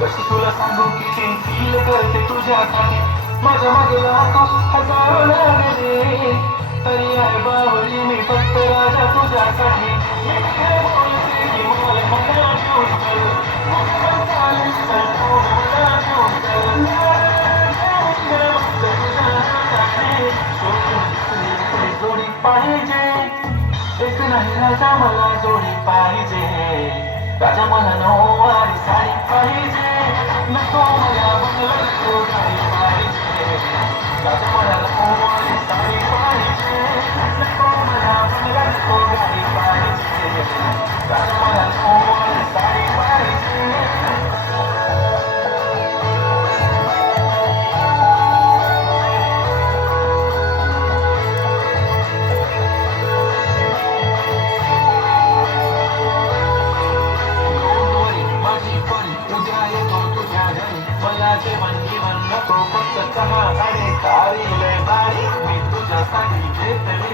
कशी तुला सांगू की फील करते तुझ्या हाताने माझ्या मागे लाखो हजारो लागले तरी आहे बावली मी फक्त राजा तुझ्या काही पाहिजे एक महिला मला जोडी पाहिजे राजा मला नो कमाई तारी लय बारी मी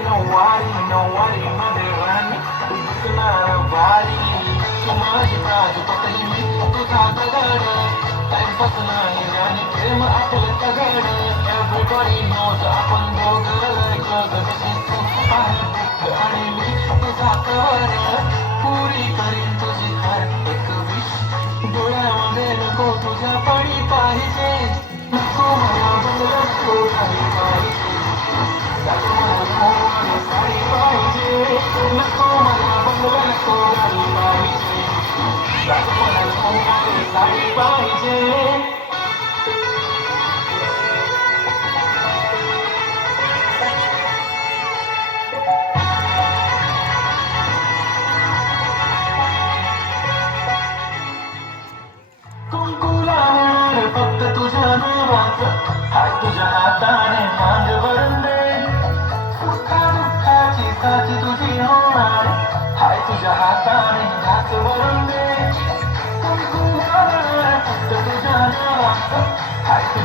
नऊवारी नऊवारी मध्ये राणी दिसणार भारी तू माझी राजपतली मी तुझा आणि प्रेम आपलं तगड एव्हरीबॉडी आपण दोघं आणि मी तुझा कवर पाहिजे. कुंकुला फक्त तुझ्या नावाचं हात तुझ्या हाताने मांडव.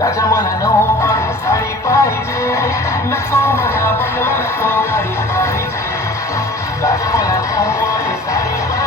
I'm gonna go get it,